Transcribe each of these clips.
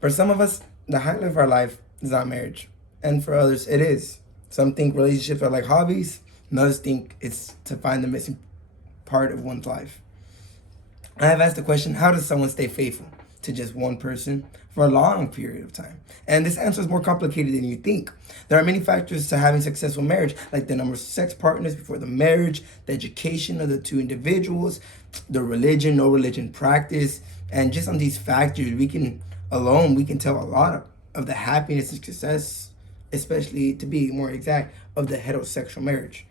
For some of us, the highlight of our life is not marriage, and for others, it is. Some think relationships are like hobbies, and others think it's to find the missing part of one's life. I have asked the question, how does someone stay faithful to just one person for a long period of time? And this answer is more complicated than you think. There are many factors to having successful marriage, like the number of sex partners before the marriage, the education of the two individuals, the religion, no religion practice, and just on these factors, we can tell a lot of the happiness and success, especially to be more exact, of the heterosexual marriage.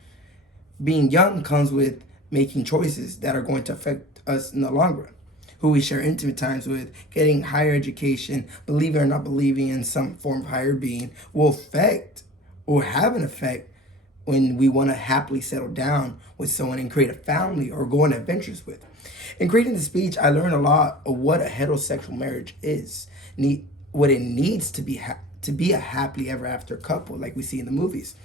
Being young comes with making choices that are going to affect us in the long run. Who we share intimate times with, getting higher education, believing or not believing in some form of higher being, will affect or have an effect when we want to happily settle down with someone and create a family or go on adventures with. In creating the speech, I learned a lot of what a heterosexual marriage is, what it needs to be a happily ever after couple like we see in the movies.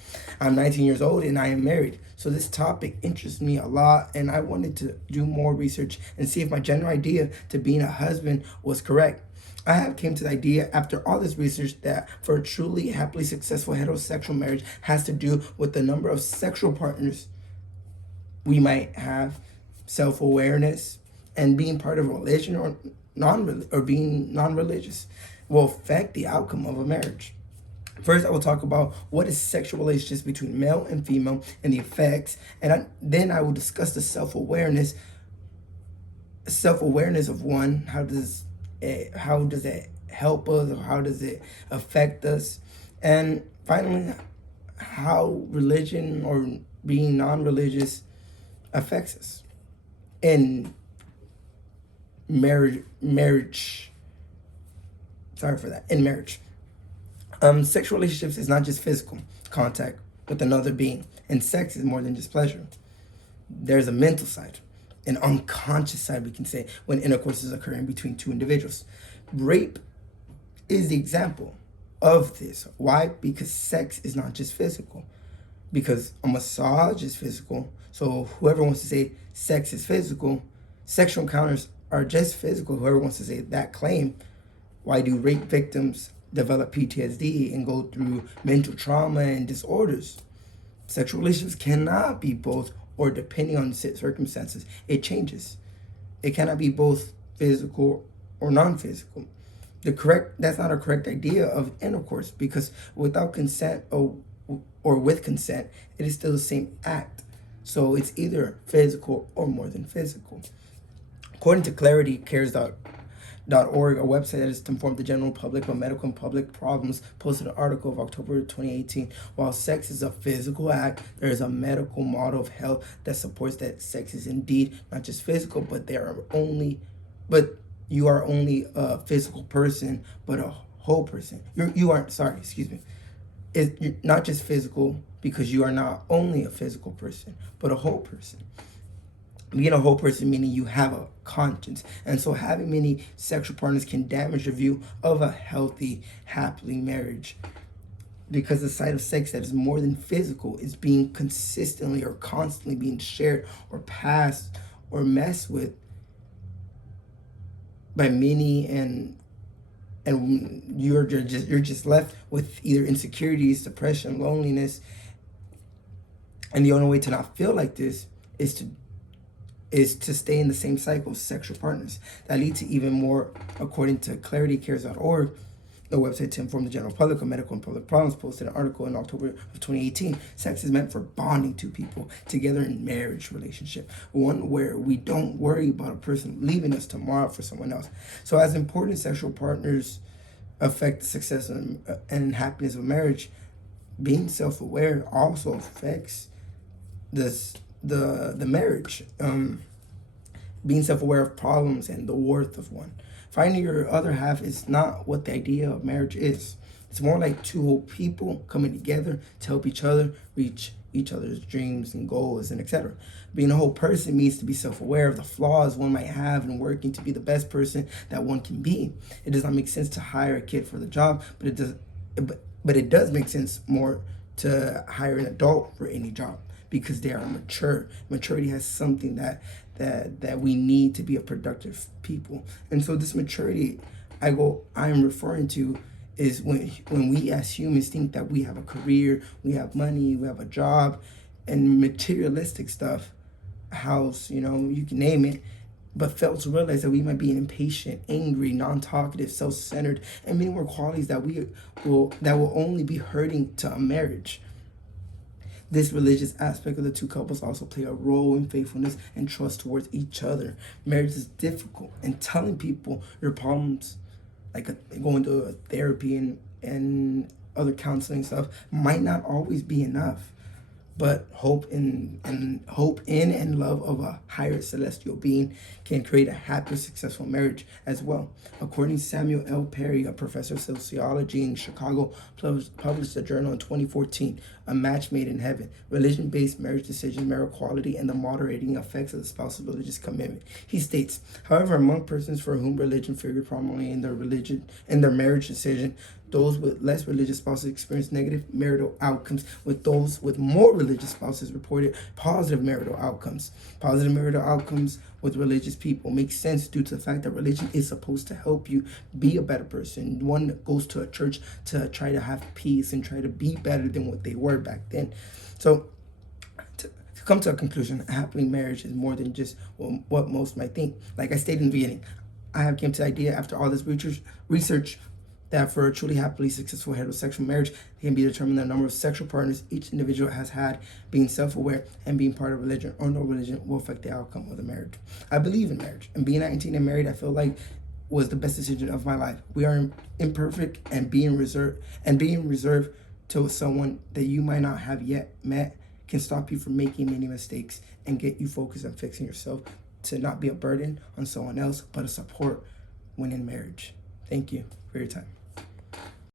I'm 19 years old and I am married, so this topic interests me a lot, and I wanted to do more research and see if my general idea to being a husband was correct. I have came to the idea after all this research that for a truly happily successful heterosexual marriage has to do with the number of sexual partners we might have, self-awareness, and being part of a religion or being non-religious will affect the outcome of a marriage. First, I will talk about what is sexual relationships between male and female and the effects, and then I will discuss the self-awareness of one. How does it help us, or how does it affect us, and finally, how religion or being non-religious affects us in marriage. Sorry for that. In marriage, sexual relationships is not just physical contact with another being, and sex is more than just pleasure. There's a mental side, an unconscious side, we can say, when intercourse is occurring between two individuals. Rape is the example of this. Why? Because sex is not just physical. Because a massage is physical. So whoever wants to say sex is physical, sexual encounters are just physical. Whoever wants to say that claim, why do rape victims develop PTSD and go through mental trauma and disorders? Sexual relations cannot be both, or depending on the circumstances, it changes. It cannot be both physical or non-physical. That's not a correct idea of intercourse, because without consent or with consent, it is still the same act. So it's either physical or more than physical. According to claritycares.org, a website that is to inform the general public on medical and public problems, posted an article of October 2018. While sex is a physical act, there is a medical model of health that supports that sex is indeed not just physical, but you are only a physical person, but a whole person. You aren't, sorry, excuse me. You're not just physical, because you are not only a physical person, but a whole person. Being a whole person meaning you have a conscience. And so having many sexual partners can damage your view of a healthy, happily marriage. Because the side of sex that is more than physical is being consistently or constantly being shared or passed or messed with by many, and you're just left with either insecurities, depression, loneliness. And the only way to not feel like this is to stay in the same cycle of sexual partners that lead to even more. According to claritycares.org, the website to inform the general public on medical and public problems, posted an article in October of 2018. Sex is meant for bonding two people together in marriage relationship, one where we don't worry about a person leaving us tomorrow for someone else. So as important as sexual partners affect the success and happiness of marriage, being self-aware also affects the marriage. Being self-aware of problems and the worth of one. Finding your other half is not what the idea of marriage is. It's more like two whole people coming together to help each other reach each other's dreams and goals and etc. Being a whole person means to be self-aware of the flaws one might have and working to be the best person that one can be. It does not make sense to hire a kid for the job, but it does make sense more to hire an adult for any job, because they are mature. Maturity has something that we need to be a productive people. And so this maturity I'm referring to is when we as humans think that we have a career, we have money, we have a job, and materialistic stuff, house, you can name it, but fail to realize that we might be impatient, angry, non-talkative, self-centered, and many more qualities that will only be hurting to a marriage. This religious aspect of the two couples also play a role in faithfulness and trust towards each other. Marriage is difficult, and telling people your problems, like going to a therapy and other counseling stuff, might not always be enough. But hope in and love of a higher celestial being can create a happy, successful marriage as well. According to Samuel L. Perry, a professor of sociology in Chicago, published a journal in 2014, A Match Made in Heaven: Religion-Based Marriage Decisions, Marital Quality, and the Moderating Effects of the Spouse's Religious Commitment. He states, however, among persons for whom religion figured prominently in their marriage decision, those with less religious spouses experienced negative marital outcomes, with those with more religious spouses reported positive marital outcomes. Positive marital outcomes with religious people makes sense due to the fact that religion is supposed to help you be a better person. One that goes to a church to try to have peace and try to be better than what they were back then. So to come to a conclusion, a happily marriage is more than just what most might think. Like I stated in the beginning, I have came to the idea after all this research that for a truly happily successful heterosexual marriage, it can be determined the number of sexual partners each individual has had. Being self-aware and being part of religion or no religion will affect the outcome of the marriage. I believe in marriage, and being 19 and married, I feel like was the best decision of my life. We are imperfect, and being reserved to someone that you might not have yet met can stop you from making many mistakes and get you focused on fixing yourself to not be a burden on someone else, but a support when in marriage. Thank you for your time.